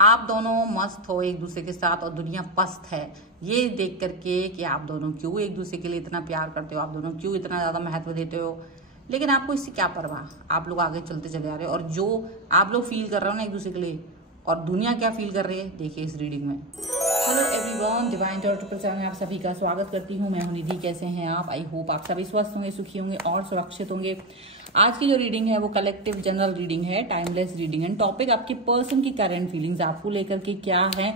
आप दोनों मस्त हो एक दूसरे के साथ और दुनिया पस्त है, ये देख करके कि आप दोनों क्यों एक दूसरे के लिए इतना प्यार करते हो, आप दोनों क्यों इतना ज्यादा महत्व देते हो। लेकिन आपको इससे क्या परवाह, आप लोग आगे चलते चले आ रहे हो और जो आप लोग फील कर रहे हो ना एक दूसरे के लिए, और दुनिया क्या फील कर रही है देखिए इस रीडिंग में। Hello everyone, divine tarot triple seven में आप सभी का स्वागत करती हूँ। मैं हूँ निधि। कैसे हैं आप? आई होप आप सभी स्वस्थ होंगे, सुखी होंगे और सुरक्षित होंगे। आज की जो रीडिंग है वो कलेक्टिव जनरल रीडिंग है, टाइमलेस रीडिंग है। टॉपिक आपके पर्सन की करंट फीलिंग्स आपको लेकर के क्या है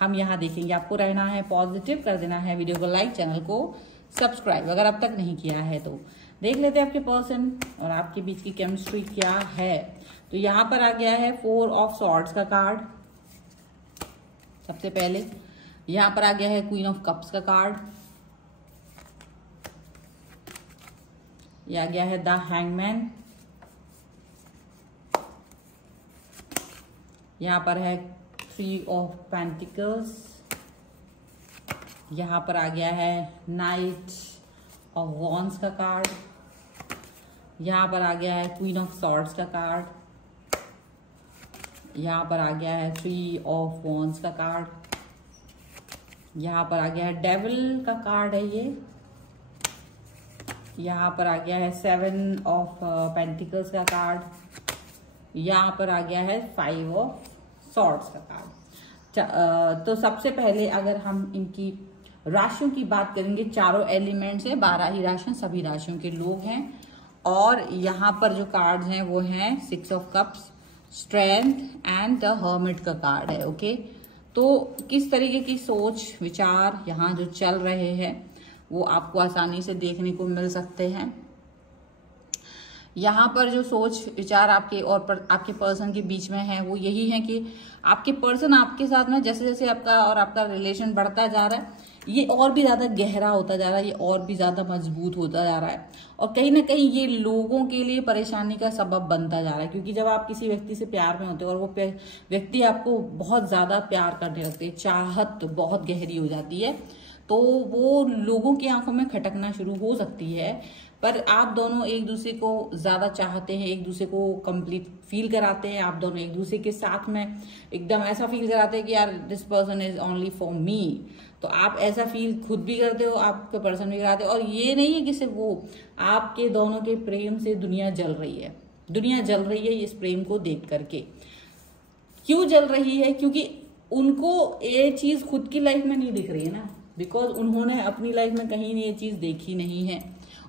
हम यहाँ देखेंगे। आपको रहना है पॉजिटिव, कर देना है वीडियो को लाइक, चैनल को सब्सक्राइब अगर अब तक नहीं किया है तो। देख लेते हैं आपके पर्सन और आपके बीच की केमिस्ट्री क्या है। तो यहाँ पर आ गया है 4 ऑफ सॉर्ड्स का कार्ड। सबसे पहले यहाँ पर आ गया है क्वीन ऑफ कप्स का कार्ड। यह आ गया है द हैंगमैन। यहाँ पर है 3 ऑफ पेंटिकल्स। यहाँ पर आ गया है नाइट ऑफ वॉन्ड्स का कार्ड। यहाँ पर आ गया है क्वीन ऑफ सॉर्ड्स का कार्ड। यहाँ पर आ गया है 3 ऑफ वॉन्ड्स का कार्ड। यहाँ पर आ गया है डेविल का कार्ड है ये। यहाँ पर आ गया है 7 ऑफ पेंटिकल्स का कार्ड। यहाँ पर आ गया है 5 ऑफ सॉर्ड्स का कार्ड। तो सबसे पहले अगर हम इनकी राशियों की बात करेंगे, चारों एलिमेंट्स है, 12 ही राशियां, सभी राशियों के लोग हैं। और यहाँ पर जो कार्ड्स हैं वो हैं 6 of cups, strength and the hermit का कार्ड है। ओके, तो किस तरीके की सोच विचार यहाँ जो चल रहे हैं वो आपको आसानी से देखने को मिल सकते हैं। यहाँ पर जो सोच विचार आपके और आपके पर्सन के बीच में है वो यही है कि आपके पर्सन आपके साथ में जैसे जैसे आपका रिलेशन बढ़ता जा रहा है, ये और भी ज्यादा गहरा होता जा रहा है, ये और भी ज्यादा मजबूत होता जा रहा है और कहीं ना कहीं ये लोगों के लिए परेशानी का सबब बनता जा रहा है। क्योंकि जब आप किसी व्यक्ति से प्यार में होते हो और वो व्यक्ति आपको बहुत ज्यादा प्यार करने लगते हैं, चाहत बहुत गहरी हो जाती है, तो वो लोगों की आंखों में खटकना शुरू हो सकती है। पर आप दोनों एक दूसरे को ज्यादा चाहते हैं, एक दूसरे को कंप्लीट फील कराते हैं। आप दोनों एक दूसरे के साथ में एकदम ऐसा फील कराते हैं कि यार this person is only for me. तो आप ऐसा फील खुद भी करते हो, आपके पर्सन भी कराते हो। और ये नहीं है कि सिर्फ वो, आपके दोनों के प्रेम से दुनिया जल रही है। दुनिया जल रही है इस प्रेम को देख करके। क्यों जल रही है? क्योंकि उनको ये चीज खुद की लाइफ में नहीं दिख रही है ना, बिकॉज उन्होंने अपनी लाइफ में कहीं ये चीज देखी नहीं है,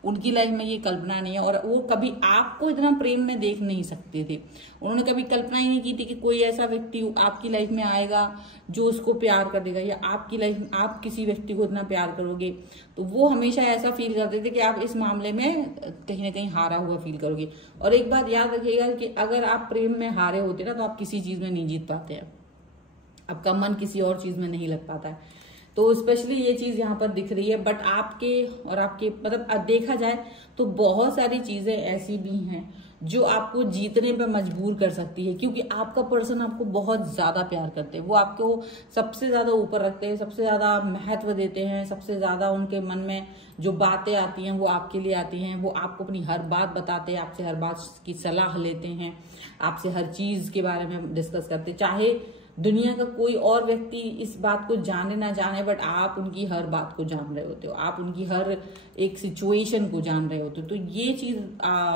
उनकी लाइफ में ये कल्पना नहीं है और वो कभी आपको इतना प्रेम में देख नहीं सकते थे। उन्होंने कभी कल्पना ही नहीं की थी कि कोई ऐसा व्यक्ति आपकी लाइफ में आएगा जो उसको प्यार कर देगा, या आपकी लाइफ में आप किसी व्यक्ति को इतना प्यार करोगे। तो वो हमेशा ऐसा फील करते थे कि आप इस मामले में कहीं ना कहीं हारा हुआ फील करोगे। और एक बात याद रखिएगा कि अगर आप प्रेम में हारे होते ना तो आप किसी चीज में नहीं जीत पाते हैं, आपका मन किसी और चीज में नहीं लग पाता है। तो स्पेशली ये चीज यहाँ पर दिख रही है। बट आपके और आपके मतलब देखा जाए तो बहुत सारी चीजें ऐसी भी हैं जो आपको जीतने पे मजबूर कर सकती है, क्योंकि आपका पर्सन आपको बहुत ज्यादा प्यार करते हैं, वो आपको सबसे ज्यादा ऊपर रखते हैं, सबसे ज्यादा महत्व देते हैं, सबसे ज्यादा उनके मन में जो बातें आती हैं वो आपके लिए आती हैं। वो आपको अपनी हर बात बताते हैं, आपसे हर बात की सलाह लेते हैं, आपसे हर चीज के बारे में डिस्कस करते हैं। चाहे दुनिया का कोई और व्यक्ति इस बात को जाने ना जाने, बट आप उनकी हर बात को जान रहे होते हो, आप उनकी हर एक सिचुएशन को जान रहे होते हो। तो ये चीज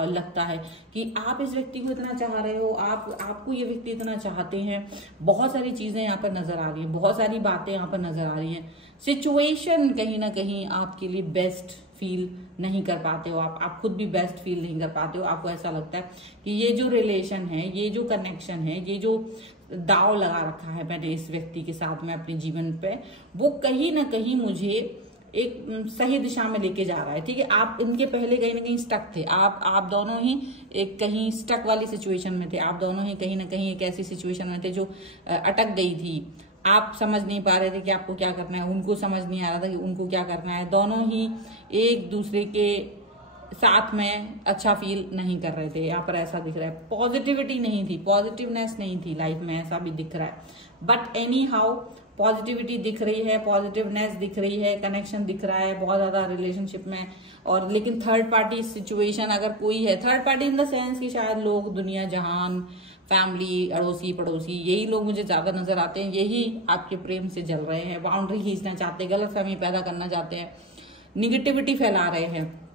लगता है कि आप इस व्यक्ति को इतना चाह रहे हो, आपको ये व्यक्ति इतना चाहते हैं। बहुत सारी चीजें यहाँ पर नजर आ रही हैं, बहुत सारी बातें यहाँ पर नजर आ रही हैं। सिचुएशन कहीं ना कहीं आपके लिए बेस्ट फील नहीं कर पाते हो, आप खुद भी बेस्ट फील नहीं कर पाते हो। आपको ऐसा लगता है कि ये जो रिलेशन है, ये जो कनेक्शन है, ये जो दाव लगा रखा है मैंने इस व्यक्ति के साथ में अपने जीवन पे, वो कहीं ना कहीं मुझे एक सही दिशा में लेके जा रहा है। ठीक है, आप इनके पहले कहीं ना कहीं स्टक थे, आप दोनों ही एक कहीं स्टक वाली सिचुएशन में थे, आप दोनों ही कहीं ना कहीं एक ऐसी सिचुएशन में थे जो अटक गई थी। आप समझ नहीं पा रहे थे कि आपको क्या करना है, उनको समझ नहीं आ रहा था कि उनको क्या करना है। दोनों ही एक दूसरे के साथ में अच्छा फील नहीं कर रहे थे। यहाँ पर ऐसा दिख रहा है, पॉजिटिविटी नहीं थी, पॉजिटिवनेस नहीं थी लाइफ में, ऐसा भी दिख रहा है। बट एनी हाउ पॉजिटिविटी दिख रही है, पॉजिटिवनेस दिख रही है, कनेक्शन दिख रहा है बहुत ज्यादा रिलेशनशिप में। और लेकिन थर्ड पार्टी सिचुएशन अगर कोई है, third party in the sense कि शायद लोग, दुनिया जहान, फैमिली, अड़ोसी पड़ोसी, यही लोग मुझे ज्यादा नजर आते हैं। यही आपके प्रेम से जल रहे हैं, बाउंड्री खींचना चाहते हैं, गलतफहमी पैदा करना चाहते हैं, निगेटिविटी फैला रहे हैं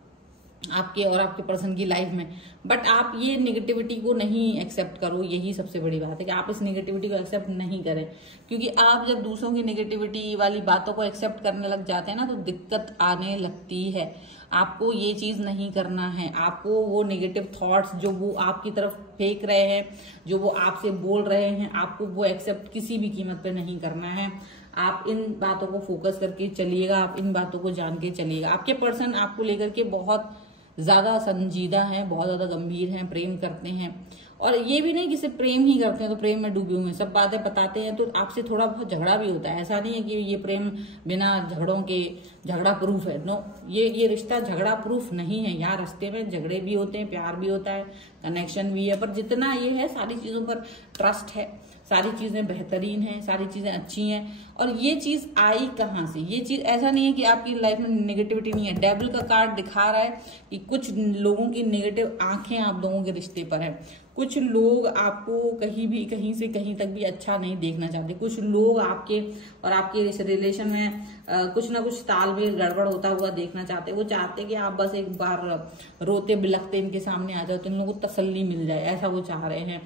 आपके और आपके पर्सन की लाइफ में। बट आप ये निगेटिविटी को नहीं एक्सेप्ट करो, यही सबसे बड़ी बात है कि आप इस निगेटिविटी को एक्सेप्ट नहीं करें। क्योंकि आप जब दूसरों की निगेटिविटी वाली बातों को एक्सेप्ट करने लग जाते हैं ना, तो दिक्कत आने लगती है। आपको ये चीज नहीं करना है। आपको वो नेगेटिव थॉट्स जो वो आपकी तरफ फेंक रहे हैं, जो वो आपसे बोल रहे हैं, आपको वो एक्सेप्ट किसी भी कीमत पे नहीं करना है। आप इन बातों को फोकस करके चलिएगा, आप इन बातों को जान के चलिएगा। आपके पर्सन आपको लेकर के बहुत ज्यादा संजीदा हैं, बहुत ज्यादा गंभीर हैं, प्रेम करते हैं। और ये भी नहीं कि सिर्फ प्रेम ही करते हैं तो प्रेम में डूबे हुए हैं, सब बातें बताते हैं तो आपसे थोड़ा बहुत झगड़ा भी होता है। ऐसा नहीं है कि ये प्रेम बिना झगड़ों के झगड़ा प्रूफ है। नो, ये रिश्ता झगड़ा प्रूफ नहीं है। यहाँ रास्ते में झगड़े भी होते हैं, प्यार भी होता है, कनेक्शन भी है, पर जितना ये है सारी चीजों पर ट्रस्ट है, सारी चीजें बेहतरीन हैं, सारी चीजें अच्छी हैं। और ये चीज आई कहाँ से? ये चीज ऐसा नहीं है कि आपकी लाइफ में नेगेटिविटी नहीं है। डेविल का कार्ड दिखा रहा है कि कुछ लोगों की नेगेटिव आंखें आप दोनों के रिश्ते पर है। कुछ लोग आपको कहीं से कहीं तक भी अच्छा नहीं देखना चाहते। कुछ लोग आपके और आपके इस रिलेशन में कुछ ना कुछ तालमेल गड़बड़ होता हुआ देखना चाहते। वो चाहते कि आप बस एक बार रोते बिलखते इनके सामने आ जाओ तो इन लोगों को तसल्ली मिल जाए, ऐसा वो चाह रहे हैं।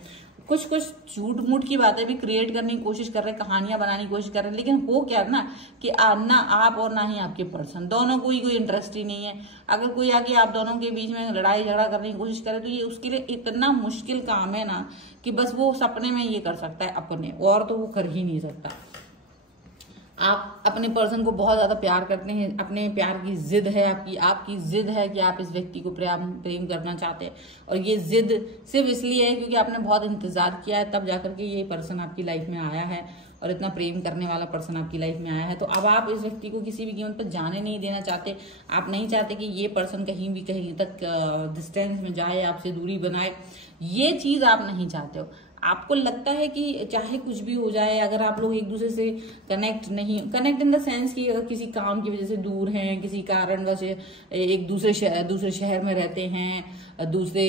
कुछ झूठ मूठ की बातें भी क्रिएट करने की कोशिश कर रहे हैं, कहानियां बनाने की कोशिश कर रहे हैं। लेकिन हो क्या ना कि ना आप और ना ही आपके पर्सन, दोनों को ही कोई इंटरेस्ट ही नहीं है। अगर कोई आके आप दोनों के बीच में लड़ाई झगड़ा करने की कोशिश करे तो ये उसके लिए इतना मुश्किल काम है ना कि बस वो सपने में ये कर सकता है अपने, और तो वो कर ही नहीं सकता। आप अपने पर्सन को बहुत ज्यादा प्यार करते हैं, अपने प्यार की जिद है आपकी जिद है कि आप इस व्यक्ति को प्रेम करना चाहते हैं। और ये जिद सिर्फ इसलिए है क्योंकि आपने बहुत इंतजार किया है, तब जाकर के ये पर्सन आपकी लाइफ में आया है और इतना प्रेम करने वाला पर्सन आपकी लाइफ में आया है। तो अब आप इस व्यक्ति को किसी भी कीमत पर जाने नहीं देना चाहते। आप नहीं चाहते कि ये पर्सन कहीं तक डिस्टेंस में जाए, आपसे दूरी बनाए, ये चीज आप नहीं चाहते हो। आपको लगता है कि चाहे कुछ भी हो जाए, अगर आप लोग एक दूसरे से कनेक्ट इन द सेंस कि अगर किसी काम की वजह से दूर हैं, किसी कारणवश एक दूसरे शहर में रहते हैं, दूसरे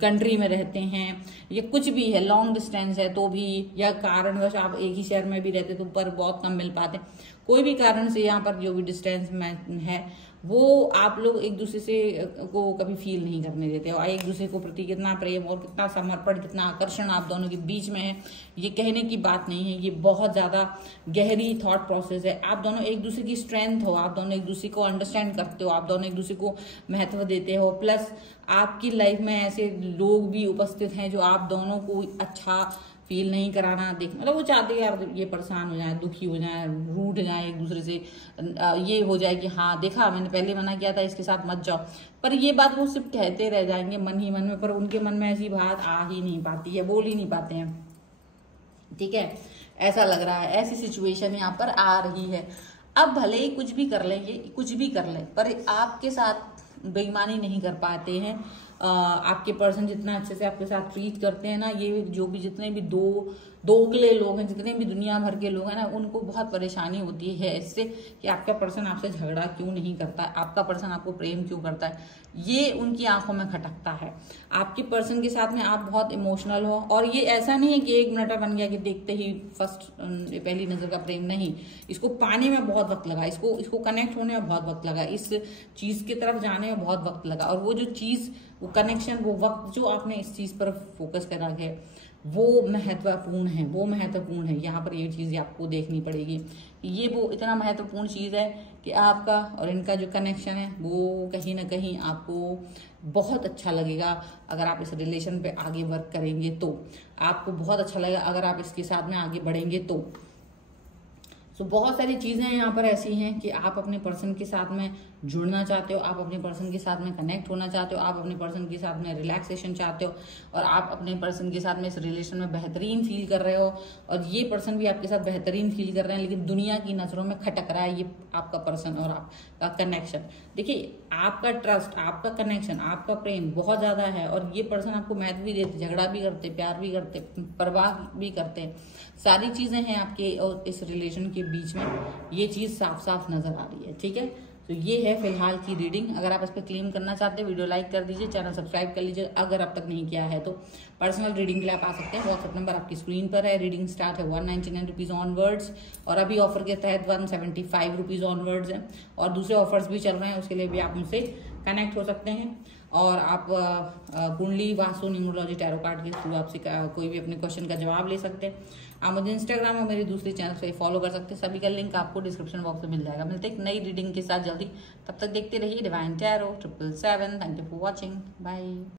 कंट्री में रहते हैं, या कुछ भी है, लॉन्ग डिस्टेंस है तो भी, या कारणवश आप एक ही शहर में भी रहते तो पर बहुत कम मिल पाते, कोई भी कारण से यहाँ पर जो भी डिस्टेंस में है वो आप लोग एक दूसरे से को कभी फील नहीं करने देते। और एक दूसरे को प्रति कितना प्रेम और कितना समर्पण, कितना आकर्षण आप दोनों के बीच में है, ये कहने की बात नहीं है। ये बहुत ज्यादा गहरी थॉट प्रोसेस है। आप दोनों एक दूसरे की स्ट्रेंथ हो, आप दोनों एक दूसरे को अंडरस्टैंड करते हो, आप दोनों एक दूसरे को महत्व देते हो। प्लस आपकी लाइफ में ऐसे लोग भी उपस्थित हैं जो आप दोनों को अच्छा फील नहीं कराना देख, मतलब वो चाहते हैं यार ये परेशान हो जाए, दुखी हो जाए, रूठ जाए एक दूसरे से, ये हो जाए कि हाँ देखा मैंने पहले मना किया था इसके साथ मत जाओ। पर ये बात वो सिर्फ कहते रह जाएंगे मन ही मन में, पर उनके मन में ऐसी बात आ ही नहीं पाती है, बोल ही नहीं पाते हैं। ठीक है, ऐसा लग रहा है, ऐसी सिचुएशन यहाँ पर आ रही है। अब भले ही कुछ भी कर ले, ये कुछ भी कर ले, पर आपके साथ बेईमानी नहीं कर पाते हैं। आपके पर्सन जितना अच्छे से आपके साथ ट्रीट करते हैं ना, ये जो भी जितने भी दोगले लोग हैं, जितने भी दुनिया भर के लोग हैं ना, उनको बहुत परेशानी होती है इससे कि आपका पर्सन आपसे झगड़ा क्यों नहीं करता, आपका पर्सन आपको प्रेम क्यों करता है, ये उनकी आंखों में खटकता है। आपके पर्सन के साथ में आप बहुत इमोशनल हो, और ये ऐसा नहीं है कि 1 मिनट बन गया कि देखते ही पहली नजर का प्रेम, नहीं, इसको पाने में बहुत वक्त लगा, इसको कनेक्ट होने में बहुत वक्त लगा, इस चीज की तरफ जाने में बहुत वक्त लगा। और वो जो चीज, वो कनेक्शन, वो वक्त जो आपने इस चीज पर फोकस करा है वो महत्वपूर्ण है। यहाँ पर ये चीज आपको देखनी पड़ेगी। ये वो इतना महत्वपूर्ण चीज है कि आपका और इनका जो कनेक्शन है वो कहीं ना कहीं आपको बहुत अच्छा लगेगा। अगर आप इस रिलेशन पे आगे वर्क करेंगे तो आपको बहुत अच्छा लगेगा, अगर आप इसके साथ में आगे बढ़ेंगे तो। बहुत सारी चीजें यहाँ पर ऐसी हैं कि आप अपने पर्सन के साथ में जुड़ना चाहते हो, आप अपने पर्सन के साथ में कनेक्ट होना चाहते हो, आप अपने पर्सन के साथ में रिलैक्सेशन चाहते हो, और आप अपने पर्सन के साथ में इस रिलेशन में बेहतरीन फील कर रहे हो, और ये पर्सन भी आपके साथ बेहतरीन फील कर रहे हैं। लेकिन दुनिया की नजरों में खटक रहा है ये आपका पर्सन और आपका कनेक्शन। देखिए, आपका ट्रस्ट, आपका कनेक्शन, आपका प्रेम बहुत ज्यादा है, और ये पर्सन आपको महत्व भी देते, झगड़ा भी करते, प्यार भी करते, परवाह भी करते, सारी चीजें हैं आपके और इस रिलेशन के बीच में। ये चीज साफ साफ नजर आ रही है। ठीक है, तो ये है फिलहाल की रीडिंग। अगर आप इस पर क्लेम करना चाहते हैं वीडियो लाइक कर दीजिए, चैनल सब्सक्राइब कर लीजिए अगर अब तक नहीं किया है तो। पर्सनल रीडिंग के लिए आप आ सकते हैं, व्हाट्सएप नंबर आपकी स्क्रीन पर है। रीडिंग स्टार्ट है 199 रुपीज ऑनवर्ड्स, और अभी ऑफर के तहत 175 रुपीज ऑनवर्ड्स है, और दूसरे ऑफर्स भी चल रहे हैं, उसके लिए भी आप मुझसे कनेक्ट हो सकते हैं। और आप कुंडली, वास्तु, न्यूमरोलॉजी, टैरो कार्ड के थ्रू आपसे कोई भी अपने क्वेश्चन का जवाब ले सकते हैं। आप मुझे इंस्टाग्राम और मेरे दूसरे चैनल पे फॉलो कर सकते हैं, सभी का लिंक आपको डिस्क्रिप्शन बॉक्स में मिल जाएगा। मिलते हैं एक नई रीडिंग के साथ जल्दी, तब तक देखते रहिए divine tarot 777। Thank you for watching, bye.